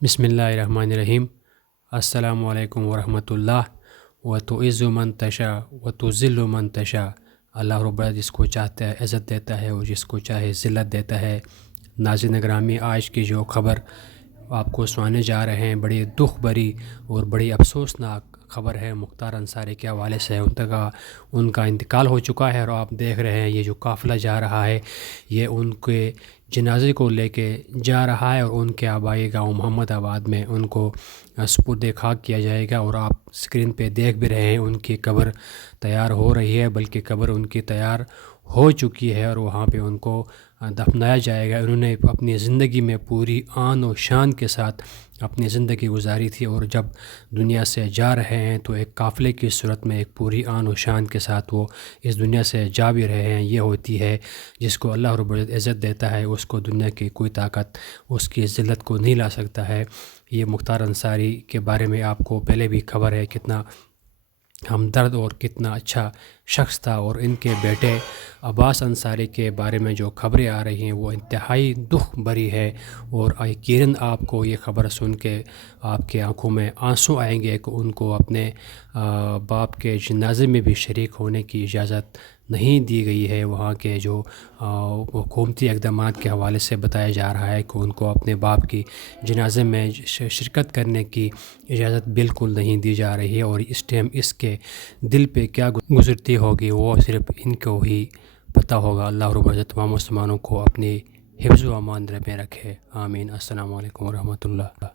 بسم اللہ الرحمن الرحیم۔ السلام علیکم ورحمۃ اللہ۔ وتعز من تشاء وتذل من تشاء۔ اللہ رب العزت جس کو چاہتا ہے عزت دیتا ہے اور جس کو چاہے ذلت دیتا ہے۔ ناظرین گرامی، آج کی جو خبر آپ کو سنانے جا رہے ہیں بڑی دکھ بری اور بڑی افسوسناک خبر ہے۔ مختار انصاری کے حوالے سے ان کا انتقال ہو چکا ہے، اور آپ دیکھ رہے ہیں یہ جو قافلہ جا رہا ہے یہ ان کے جنازے کو لے کے جا رہا ہے، اور ان کے آبائی گاؤں محمد آباد میں ان کو سپرد خاک کیا جائے گا۔ اور آپ اسکرین پہ دیکھ بھی رہے ہیں ان کی قبر تیار ہو رہی ہے، بلکہ قبر ان کی تیار ہو چکی ہے، اور وہاں پہ ان کو دفنایا جائے گا۔ انہوں نے اپنی زندگی میں پوری آن و شان کے ساتھ اپنی زندگی گزاری تھی، اور جب دنیا سے جا رہے ہیں تو ایک قافلے کی صورت میں ایک پوری آن و شان کے ساتھ وہ اس دنیا سے جا بھی رہے ہیں۔ یہ ہوتی ہے جس کو اللہ رب العزت عزت دیتا ہے، اس کو دنیا کی کوئی طاقت اس کی ذلت کو نہیں لا سکتا ہے۔ یہ مختار انصاری کے بارے میں آپ کو پہلے بھی خبر ہے، کتنا ہمدرد اور کتنا اچھا شخص تھا، اور ان کے بیٹے عباس انصاری کے بارے میں جو خبریں آ رہی ہیں وہ انتہائی دکھ بری ہے، اور یقیناً آپ کو یہ خبر سن کے آپ کے آنکھوں میں آنسو آئیں گے کہ ان کو اپنے باپ کے جنازے میں بھی شریک ہونے کی اجازت نہیں دی گئی ہے۔ وہاں کے جو حکومتی اقدامات کے حوالے سے بتایا جا رہا ہے کہ ان کو اپنے باپ کی جنازے میں شرکت کرنے کی اجازت بالکل نہیں دی جا رہی ہے، اور اس ٹائم اس کے دل پہ کیا گزرتی ہوگی وہ صرف ان کو ہی پتہ ہوگا۔ اللہ رب العزت تمام مسلمانوں کو اپنی حفظ و امان میں رکھے، آمین۔ السلام علیکم ورحمۃ اللہ۔